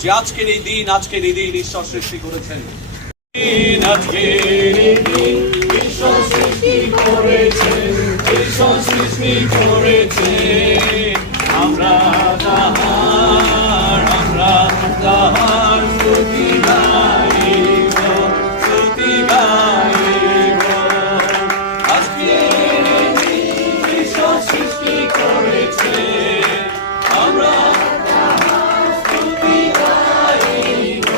যে আজকের এই দিন ঈশ্বর সৃষ্টি করেছেন। ঈশ্বর সৃষ্টি করেছেন, আমরা তাহার স্তুতি গাইব। আজকের এই দিন ঈশ্বর সৃষ্টি করেছেন, আমরা তাহার স্তুতি গাইব।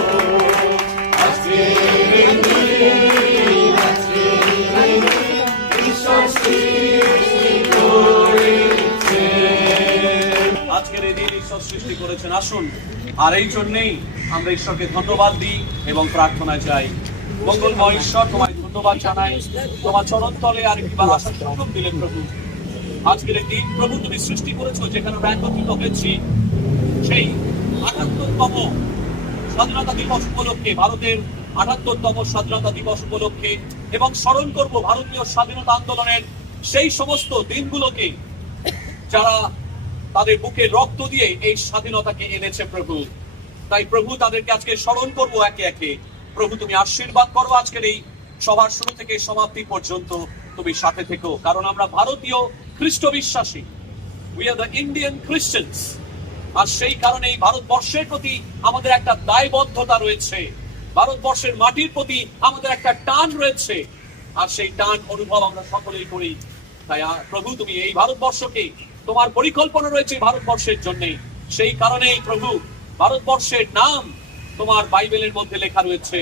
আজকের এই দিন ঈশ্বর সৃষ্টি করেছেন, আজকের এই দিন ঈশ্বর সৃষ্টি করেছেন। আসুন, আর এই জন্যেই আমরা ঈশ্বরকে ধন্যবাদ দিই এবং প্রার্থনায় যাই। মঙ্গলময় ঈশ্বর, তোমায় ধন্যবাদ জানাই, তোমার চরণ তলে আর একবার আসার সুযোগ দিলেন প্রভু। আজকের এই দিন প্রভু তুমি সৃষ্টি করেছো, যেখানে আমরা একত্রিত হয়েছি সেই ৭৮তম স্বাধীনতা দিবস উপলক্ষে, ভারতের ৭৮তম স্বাধীনতা দিবস উপলক্ষে, এবং স্মরণ করব ভারতীয় স্বাধীনতা আন্দোলনের সেই সমস্ত দিনগুলোকে যারা তাদের বুকে রক্ত দিয়ে এই স্বাধীনতাকে এনেছে প্রভু। তাই প্রভু তাদেরকে আজকে স্মরণ করবো একে একে। প্রভু তুমি আশীর্বাদ করো আজকের এই সভার শুরু থেকে সমাপ্তি পর্যন্ত, তুমি সাথে থেকো, কারণ আমরা ভারতীয় খ্রিস্ট বিশ্বাসী, we are the Indian Christians. আর সেই কারণে এই ভারতবর্ষের প্রতি আমাদের একটা দায়বদ্ধতা রয়েছে, ভারতবর্ষের মাটির প্রতি আমাদের একটা টান রয়েছে, আর সেই টান অনুভব আমরা সকলেই করি। তাই প্রভু তুমি এই ভারতবর্ষকে, তোমার পরিকল্পনা রয়েছে ভারতবর্ষের জন্য, সেই কারণেই প্রভু ভারতবর্ষের নাম তোমার বাইবেলের মধ্যে লেখা রয়েছে।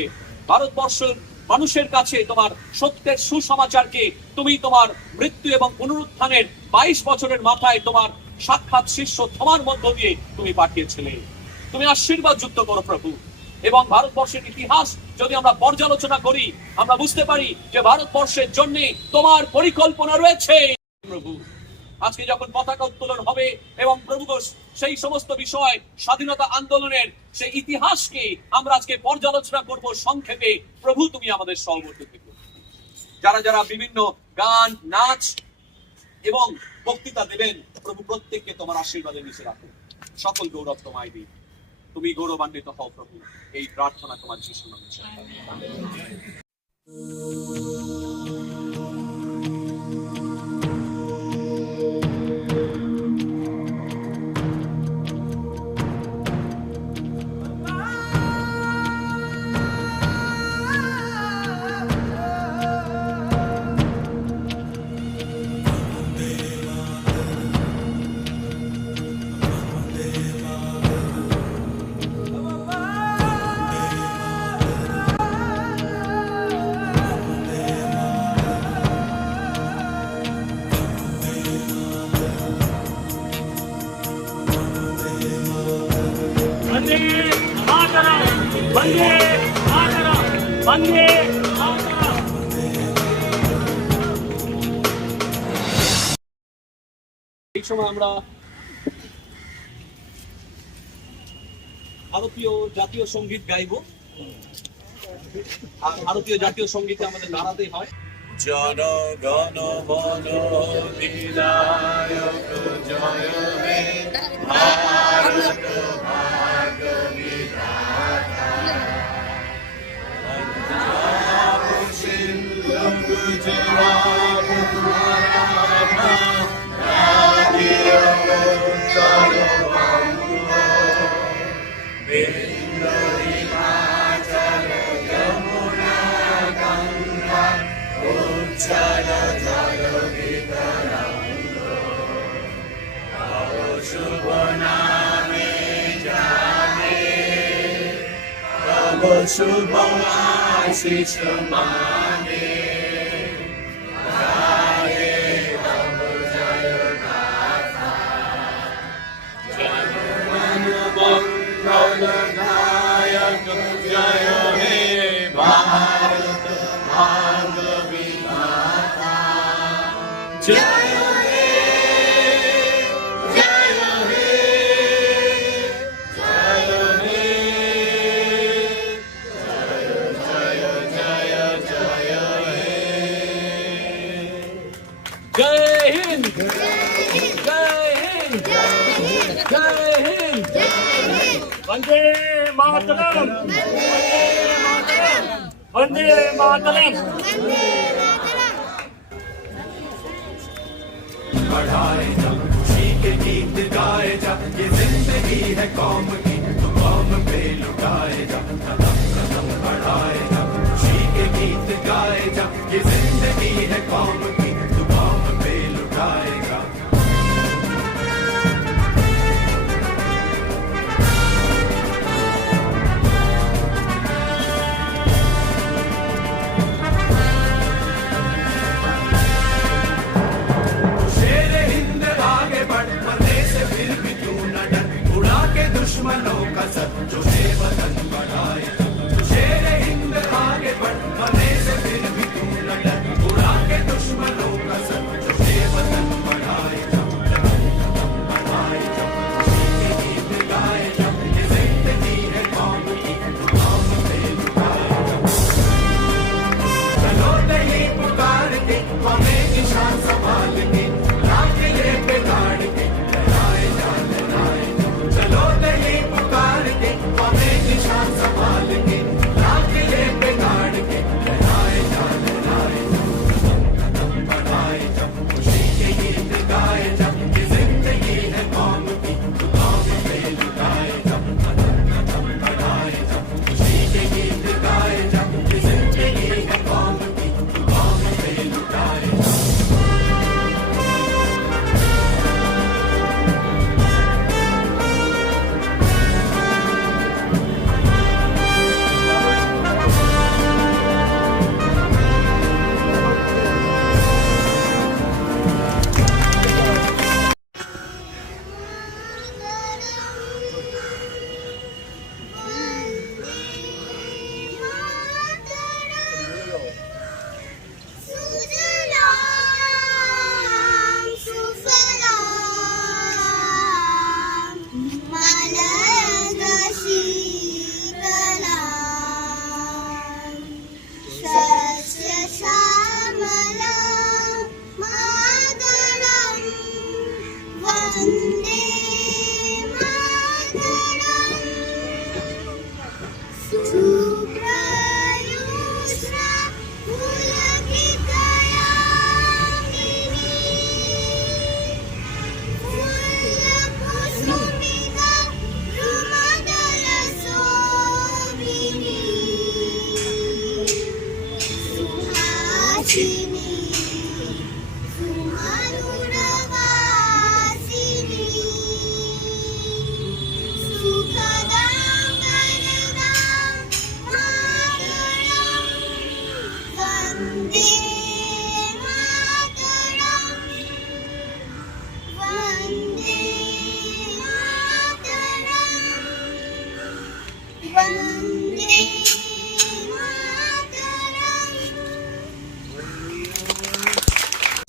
ভারতবর্ষের মানুষের কাছে তোমার সত্যের সুসমাচারকে তুমি তোমার মৃত্যু এবং পুনরুত্থানের ২২ বছরের মাথায় তোমার সাক্ষাৎ শিষ্য তোমার মধ্য দিয়ে তুমি পাঠিয়েছিলে। তুমি আশীর্বাদ যুক্ত করো প্রভু। এবং ভারতবর্ষের ইতিহাস যদি আমরা পর্যালোচনা করি, আমরা বুঝতে পারি যে ভারতবর্ষের জন্য তোমার পরিকল্পনা রয়েছে প্রভু। আজকে যখন পতাকা উত্তোলন হবে এবং প্রভু সেই সমস্ত বিষয়, স্বাধীনতা আন্দোলনের সেই ইতিহাসকে আমরা আজকে পর্যালোচনা করব সংক্ষেপে। প্রভু তুমি আমাদের সহবর্তী থেকো। যারা যারা বিভিন্ন গান, নাচ এবং বক্তৃতা দেবেন, প্রভু প্রত্যেককে তোমার আশীর্বাদে নিচে রাখো। সকল গৌরব তোমায় দিই, তুমি গৌরবান্বিত হও প্রভু। এই প্রার্থনা তোমার যিশুর নামে। এই সময় আমরা ভারতীয় জাতীয় সঙ্গীত গাইব। আর ভারতীয় জাতীয় সঙ্গীতে আমাদের দাঁড়াতে হয়। জনগণ মন অধিনায়ক জয় হে ভারত ভাগ্য বিধাতা, পঞ্জাব সিন্ধু গুজরাট মারাঠা দ্রাবিড় উত্তর বঙ্গ, বিন্দু হিমাচল যমুনা গঙ্গা উচ্ছল জল বিতরঙ্গ, তব শুভ নামে জানে, তব শুভ আশিস মানে, গায়ে তব জয় গাথা, জনগণ মঙ্গল গায়ক জয় হে ভারত ভাগ্য বিধাতা, জয় হে জয় হে জয় হে জয় জয় জয় হে। জয় হিন্দ, জয় হিন্দ, জয় হিন্দ, বন্দে মাতরম বন্দে মাতরম। बढ़ाए जा खुशी के गीत गाए जा, ये जिंदगी है कौम की तो कौम पे लुटाए जा। कदम कदम बढ़ाए जा खुशी के गीत गाए जा, ये जिंदगी है कौम की तो कौम पे लुटाए जा। दुश्मनों का सर जो वतन बढ़ाए, शेर हिंद आगे बढ़ मरने से फिर भी तू न डर, उड़ा के दुश्मनों का सर जो वतन बढ़ाए जा। कदम बढ़ाए जा खुशी के गीत गाए जा, ये जिंदगी है कौम की तो कौम पे लुटाए जा। चलो नहीं पुकार के हमें निशान संभाल के, राखिले पे गाड़ के लहराए जा लहराए जा। चलो नहीं पुकार के हमें निशान संभाल के, राखिले पे गाड़ के लहराए जा लहराए जा। कदम बढ़ाए जा खुशी के गीत गाए जा, ये जिंदगी है कौम की तो कौम पे लुटाए जा। कदम कदम बढ़ाए जा खुशी के गीत गाए जा, ये जिंदगी है कौम की तो कौम पे लुटाए जा।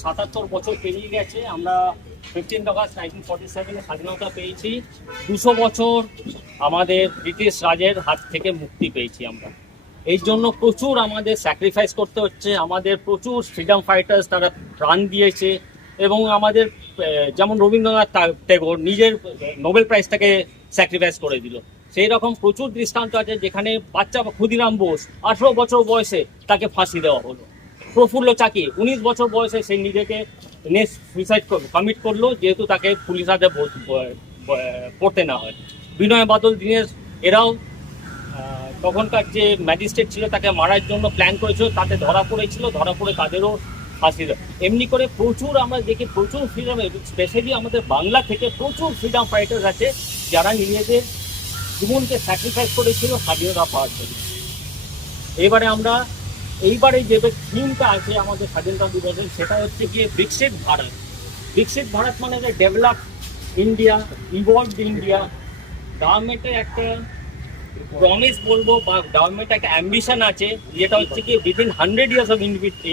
সাতাত্তর বছর পেরিয়ে গেছে। আমরা 15 আগস্ট 1947 স্বাধীনতা পেয়েছি। 200 বছর আমাদের ব্রিটিশ রাজের হাত থেকে মুক্তি পেয়েছি আমরা। এই জন্য প্রচুর আমাদের স্যাক্রিফাইস করতে হচ্ছে। আমাদের প্রচুর ফ্রিডম ফাইটার্স তারা প্রাণ দিয়েছে এবং আমাদের যেমন রবীন্দ্রনাথ ট্যাগোর নিজের নোবেল প্রাইজটাকে স্যাক্রিফাইস করে দিল। সেই রকম প্রচুর দৃষ্টান্ত আছে যেখানে বাচ্চা ক্ষুদিরাম বোস 18 বছর বয়সে তাকে ফাঁসি দেওয়া হলো। প্রফুল্ল চাকি 19 বছর বয়সে সে নিজেকে সুইসাইড কমিট করলো, যেহেতু তাকে পুলিশ হাতে পড়তে না হয়। বিনয় বাদল দীনেশ এরাও তখনকার যে ম্যাজিস্ট্রেট ছিল তাকে মারার জন্য প্ল্যান করেছিল, তাতে ধরা পড়েছিল, ধরা পড়ে তাদেরও ফাঁসি দেয়। এমনি করে প্রচুর আমরা দেখি প্রচুর ফ্রিডম, স্পেশালি আমাদের বাংলা থেকে প্রচুর ফ্রিডম ফাইটার্স আছে যারা নিজেদের জীবনকে স্যাক্রিফাইস করেছিল স্বাধীনতা পাওয়ার জন্য। এইবারে যে থিমটা আছে আমাদের স্বাধীনতা দিবসের, সেটা হচ্ছে গিয়ে বিকশিত ভারত। বিকশিত ভারত মানে ডেভেলপ ইন্ডিয়া, ইভলভড ইন্ডিয়া। গভর্নমেন্টের একটা প্রমিস বলবো বা গভর্নমেন্ট একটা অ্যাম্বিশন আছে, যেটা হচ্ছে কি উইদিন 100 years অফ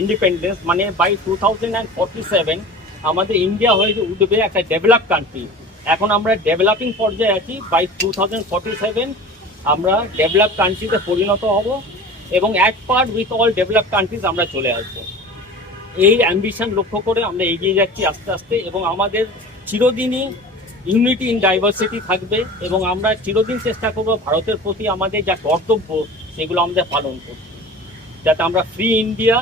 ইন্ডিপেন্ডেন্স, মানে বাই 2047 আমাদের ইন্ডিয়া হয়ে উঠবে একটা ডেভেলপ কান্ট্রি। এখন আমরা ডেভেলপিং পর্যায়ে আছি। বাই 2047 আমরা ডেভেলপ কান্ট্রিতে পরিণত হব এবং at part with all develop countries আমরা চলে আসবো। এই অ্যাম্বিশন লক্ষ্য করে আমরা এগিয়ে যাচ্ছি আস্তে আস্তে এবং আমাদের চিরদিনই ইউনিটি ইন ডাইভার্সিটি থাকবে এবং আমরা চিরদিন চেষ্টা করব ভারতের প্রতি আমাদের যা কর্তব্য সেগুলো আমাদের পালন করতে, যাতে আমরা ফ্রি ইন্ডিয়া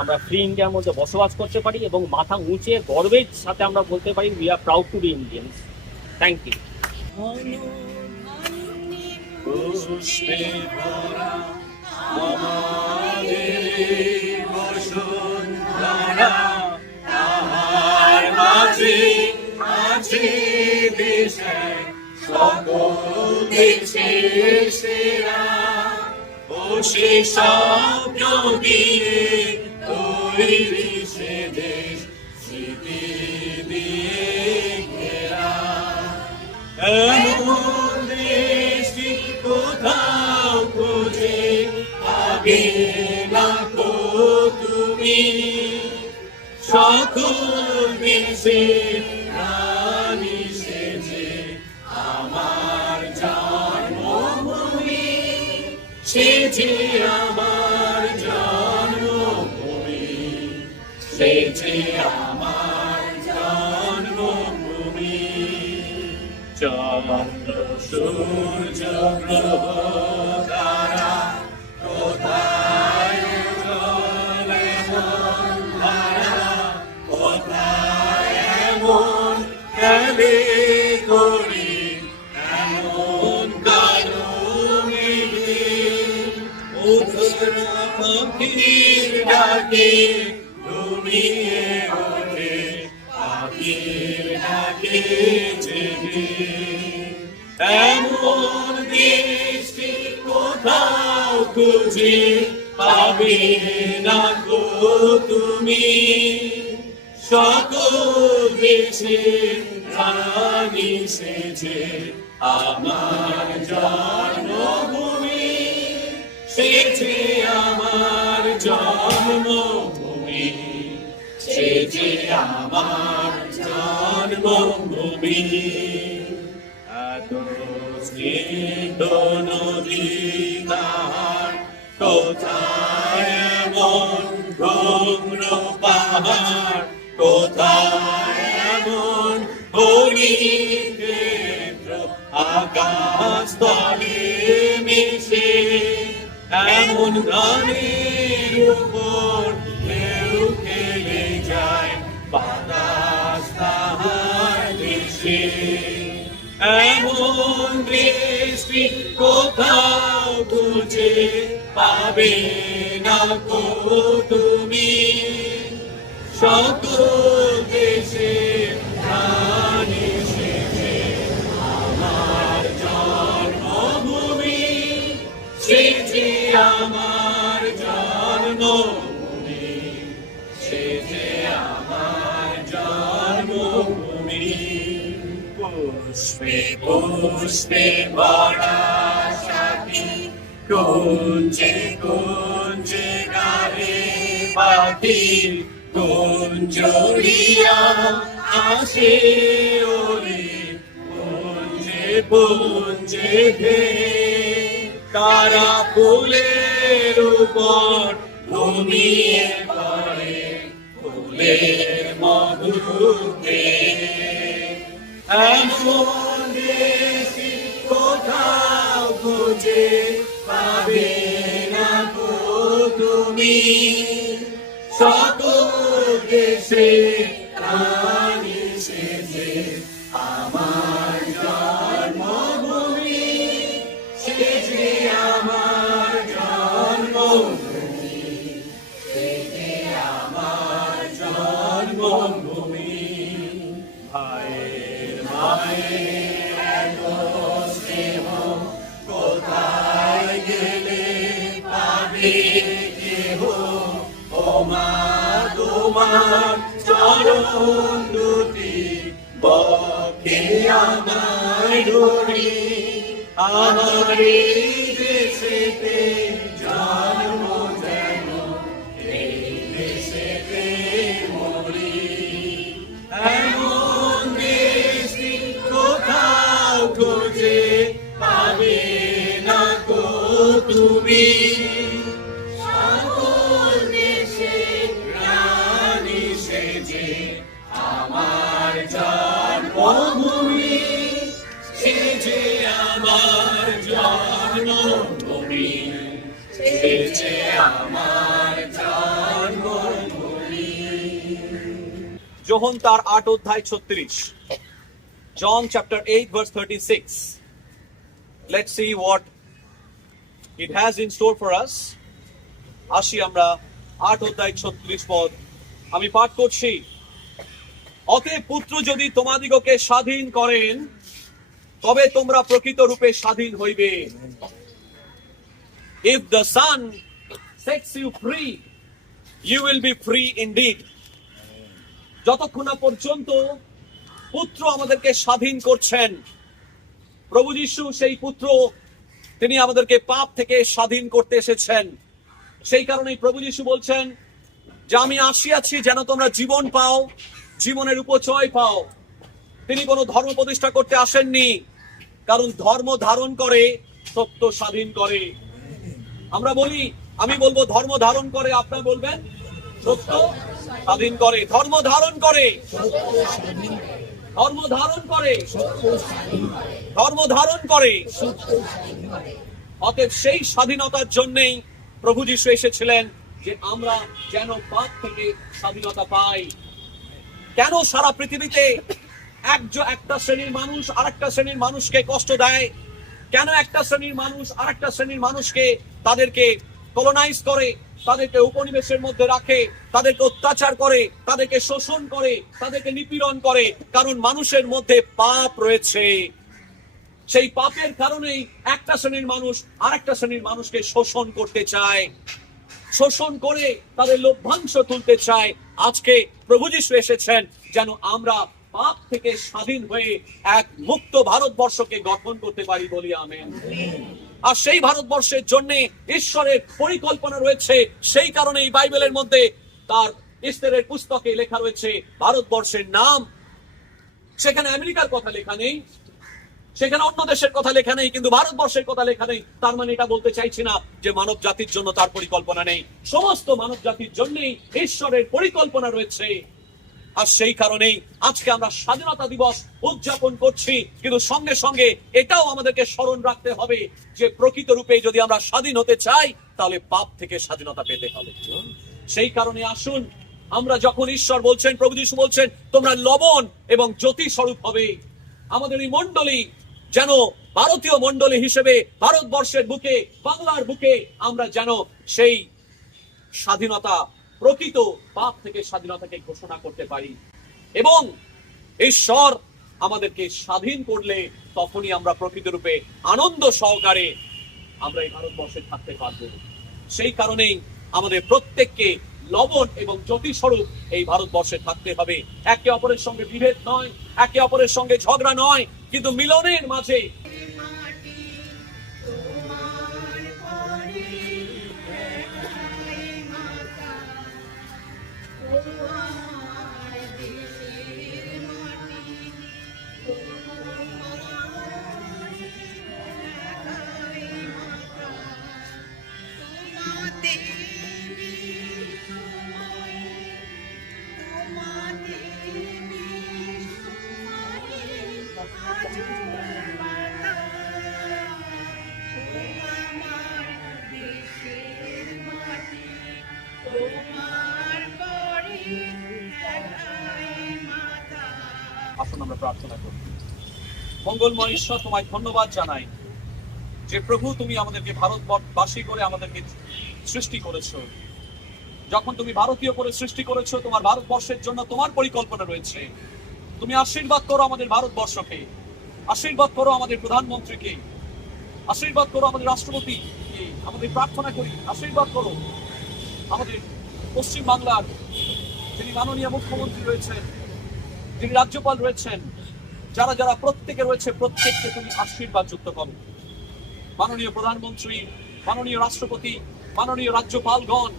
আমরা ফ্রি ইন্ডিয়ার মধ্যে বসবাস করতে পারি এবং মাথা উঁচে গর্বের সাথে আমরা বলতে পারি we are proud to be Indians. Thank you. পুষ্পে ভরা আমাদের বসুন্ধরা, তাহার মাঝে আছে দেশের সকল দেশের সেরা। ও সে স্বপ্ন দিয়ে তৈরি সে দেশ, স্মৃতি দিয়ে ঘেরা। এমন দেশটি কোথাও খুঁজে পাবে না কো তুমি, সকল দেশের রানী সেজে আমার জন্মভূমি, সেজে আমার জন্মভূমি, সেজে আমার জন্মভূমি। চন্দ্র সূর্য গ্রহ তারা কোথায় চলে মন ধারা, কোথায় এমন খেলে করি এমন কালো মেঘে, উত্তর পাখির ডাকে ঘুমিয়ে ওঠে পাখির ডাকে জেগে। এমন দেশটি কোথাও খুঁজে পাবে না গো তুমি, সকল দেশের রানী সেজে আমার জন্মভূমি, সেজে আমার জন্মভূমি, সেজে আমার জন্মভূমি। এত স্নিগ্ধ নদী তার, কোথায় এমন ভ্রম্র পাহাড়, কোথায় এমন ক্ষেত্র আকাশ তলে মিশে, এমন গানের উপর ঢেউ খেলে যায় বাতাস তাহার দেশে। এমন দেশটি কোথাও খুঁজে পাবে না কো তুমি, সকল দেশের রানী সেজে আমার জন্মভূমি, সেজে আমার জন্মভূমি, সেজে আমার জন্মভূমি। পুষ্পে পুষ্পে ভরা সাথী, কুঞ্জে কুঞ্জে গাহে পাখি, কুঞ্জরিয়া আসে ওরে পুঞ্জে পুঞ্জে ঘেরে। তারা ফুলের উপর ঘুমিয়ে পড়ে ফুলের মধুতে। এমন দেশি কোথাও খুঁজে পাবে না গো তুমি, সকল দেশে রানী সেজে আমার জন্মভূমি, সেজে আমার জন্মভূমি, সেজে আমার জন্মভূমি। ভাইয়ের মায়ের এত স্নেহ কোথায় গেলে পাবে কেহ, ও মা তোমার চরণ দুটি বক্ষে আমায় ধরি, আমার এই দেশেতে জন্ম যেন এই দেশেতে মরি। এমন দেশটি কোথাও খুঁজে পাবে না গো তুমি, সকল দেশের রানী সেজে আমার জন্ম আমার জন্মভূমি, এসেছে আমার জন্মভূমি। যোহন তার 8 অধ্যায় 36, John chapter 8 verse 36. Let's see what it has in store for us. আসি আমরা 8 অধ্যায় 36 পদ, আমি পাঠ করছি। অতএব পুত্র যদি তোমাদিগকে স্বাধীন করেন, তবে তোমরা প্রকৃত রূপে স্বাধীন হইবে। If the Son sets you free, you will be free indeed. যতক্ষণ না পর্যন্ত পুত্র আমাদেরকে স্বাধীন করছেন, প্রভু যীশু সেই পুত্র, তিনি আমাদেরকে পাপ থেকে স্বাধীন করতে এসেছেন। সেই কারণেই প্রভু যীশু বলছেন যে আমি আসিয়াছি যেন তোমরা জীবন পাও, জীবনের উপচয় পাও। তিনি কোনো ধর্ম প্রতিষ্ঠা করতে আসেননি, কারণ ধর্ম ধারণ করে সত্য স্বাধীন করে। আমরা বলি, আমি বলবো ধর্ম ধারণ করে, আপনারা বলবেন সত্য স্বাধীন করে। ধর্ম ধারণ করে, ধর্ম ধারণ করে, ধর্ম ধারণ করে। অতএব সেই স্বাধীনতার জন্যই প্রভু যীশু এসেছিলেন, যে আমরা যেন পাপ থেকে স্বাধীনতা পাই। কেন সারা পৃথিবীতে একটা শ্রেণীর মানুষ আরেকটা শ্রেণীর মানুষকে কষ্ট দেয়? কেন একটা শ্রেণীর মানুষ আরেকটা শ্রেণীর মানুষকে তাদেরকে কলোনাইজ করে, তাদেরকে উপনিবেশের মধ্যে রাখে, তাদেরকে অত্যাচার করে, তাদেরকে শোষণ করে, তাদেরকে নিপীড়ন করে? কারণ মানুষের মধ্যে পাপ রয়েছে। সেই পাপের কারণেই একটা শ্রেণীর মানুষ আরেকটা শ্রেণীর মানুষকে শোষণ করতে চায়, শোষণ করে তাদের লভ্যাংশ তুলতে চায়। আজকে প্রভু যীশু এসেছেন যেন আমরা পাপ থেকে স্বাধীন হয়ে এক মুক্ত ভারতবর্ষকে গঠন করতে পারি, বলি আমেন। আর সেই ভারতবর্ষের জন্য ঈশ্বরের পরিকল্পনা রয়েছে। সেই কারণে এই বাইবেলের মধ্যে তার ইস্তেরের পুস্তকে লেখা রয়েছে ভারতবর্ষের নাম। সেখানে আমেরিকার কথা লেখা নেই, সেখানে অন্য দেশের কথা লেখা নেই, কিন্তু ভারতবর্ষের কথা লেখা নেই। তার মানে এটা বলতে চাইছি না যে মানব জাতির জন্য তার পরিকল্পনা নেই। সমস্ত মানব জাতির জন্যই ঈশ্বরের পরিকল্পনা রয়েছে। আর সেই কারণেই আজকে আমরা স্বাধীনতা দিবস উদযাপন করছি, কিন্তু সঙ্গে সঙ্গে এটাও আমাদেরকে স্মরণ রাখতে হবে যে প্রকৃত রূপে যদি আমরা স্বাধীন হতে চাই, তাহলে পাপ থেকে স্বাধীনতা পেতে হবে। সেই কারণে আসুন, আমরা যখন ঈশ্বর বলছেন, প্রভু যীশু বলছেন তোমরা লবণ এবং জ্যোতি স্বরূপ হবে, আমাদের এই মণ্ডলী যেন ভারতীয় মণ্ডলী হিসেবে ভারতবর্ষের বুকে, বাংলার বুকে আমরা যেন সেই স্বাধীনতা, প্রকৃত পাপ থেকে স্বাধীনতাকে ঘোষণা করতে পারি। এবং ঈশ্বর আমাদেরকে স্বাধীন করলে তখনই আমরা প্রকৃত রূপে আনন্দ সহকারে আমরা এই ভারতবর্ষে থাকতে পারবো। সেই কারণেই আমাদের প্রত্যেককে লবণ এবং জ্যোতি স্বরূপ এই ভারতবর্ষে থাকতে হবে। একে অপরের সঙ্গে বিভেদ নয়, একে অপরের সঙ্গে ঝগড়া নয়, কিন্তু মিলনের মাঝে। আসুন আমরা প্রার্থনা করি। মঙ্গলময় ঈশ্বর, তোমায় ধন্যবাদ জানাই যে প্রভু তুমি আমাদেরকে ভারতবাসী করে আমাদেরকে সৃষ্টি করেছো। যখন তুমি ভারতীয় করে সৃষ্টি করেছো, তোমার ভারতবর্ষের জন্য তোমার পরিকল্পনা রয়েছে। তুমি আশীর্বাদ করো আমাদের ভারতবর্ষকে, আশীর্বাদ করো আমাদের প্রধানমন্ত্রীকে, আশীর্বাদ করো আমাদের রাষ্ট্রপতিকে। আমাদের প্রার্থনা করি, আশীর্বাদ করো আমাদের পশ্চিম বাংলার যিনি মাননীয় মুখ্যমন্ত্রী রয়েছেন, যিনি রাজ্যপাল রয়েছেন, যারা যারা প্রত্যেকে রয়েছে, প্রত্যেককে তুমি আশীর্বাদ যুক্ত করো। মাননীয় প্রধানমন্ত্রী, মাননীয় রাষ্ট্রপতি, মাননীয় রাজ্যপালগণ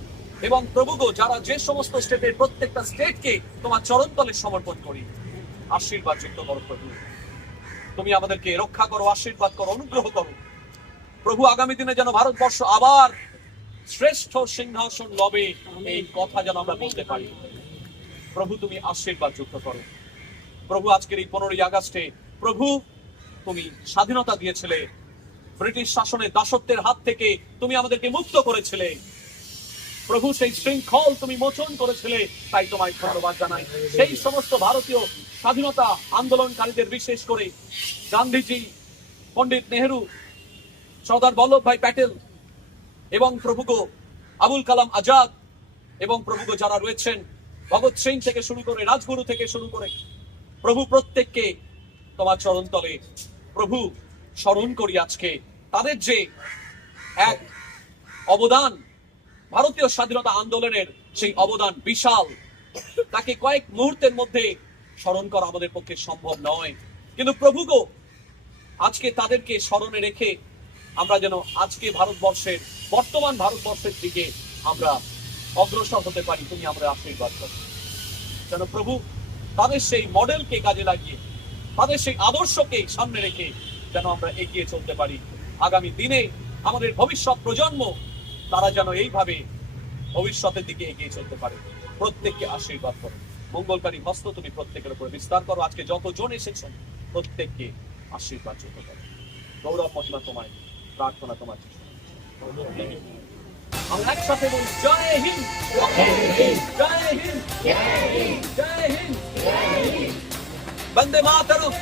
এবং প্রভুগো, যারা যে সমস্ত স্টেটের, প্রত্যেকটা স্টেটকে তোমার চরণতলে সমর্পণ করি, আশীর্বাদ যুক্ত করো প্রভু। তুমি আমাদেরকে রক্ষা করো, আশীর্বাদ করো, অনুগ্রহ করো প্রভু। আগামী দিনে যেন ভারতবর্ষ আবার শ্রেষ্ঠ সিংহাসন লবে, এই কথা যেন আমরা বলতে পারি। প্রভু তুমি আশীর্বাদ যুক্ত করো প্রভু। আজকের এই 15ই আগস্টে প্রভু তুমি স্বাধীনতা দিয়েছিলে, ব্রিটিশ শাসনের দাসত্বের হাত থেকে তুমি আমাদেরকে মুক্ত করেছিলে প্রভু, সেই শৃঙ্খল তুমি মোচন করেছিলে, তাই তোমায় ধন্যবাদ জানাই। সেই সমস্ত ভারতীয় স্বাধীনতা আন্দোলনকারীদের, বিশেষ করে গান্ধীজি, পণ্ডিত নেহেরু, সর্দার বল্লভভাই প্যাটেল এবং প্রভুগো আবুল কালাম আজাদ এবং প্রভুগো যারা রয়েছেন, ভগৎ সিং থেকে শুরু করে, রাজগুরু থেকে শুরু করে, প্রভু প্রত্যেককে তোমার চরণতলে প্রভু স্মরণ করি আজকে। তাদের যে এক অবদান, ভারতীয় স্বাধীনতা আন্দোলনের সেই অবদান বিশাল, তাকে কয়েক মুহূর্তের মধ্যে স্মরণ করা আমাদের পক্ষে সম্ভব নয়। কিন্তু প্রভুগো আজকে তাদেরকে স্মরণে রেখে আমরা যেন আজকে ভারতবর্ষের, বর্তমান ভারতবর্ষের দিকে আমরা অগ্রসর হতে পারি, তুমি আমরা আশীর্বাদ করো যেন প্রভু তাদের সেই মডেলকে কাজে লাগিয়ে, তাদের সেই আদর্শকে সামনে রেখে যেন আমরা এগিয়ে চলতে পারি। আগামী দিনে আমাদের ভবিষ্যৎ প্রজন্ম তারা যেন এইভাবে ভবিষ্যতের দিকে এগিয়ে চলতে পারে। প্রত্যেককে আশীর্বাদ করো, মঙ্গলকারী হস্ত তুমি প্রত্যেকের উপরে বিস্তার করো। আজকে যতজন এসেছেন প্রত্যেককে আশীর্বাদ যত করো। গৌরব মহিমা তোমায়, প্রার্থনা তোমার। আমরা একসাথে বলি জয় হিন্দ, জয় হিন্দ, জয় হিন্দ, বন্দে মাতরম।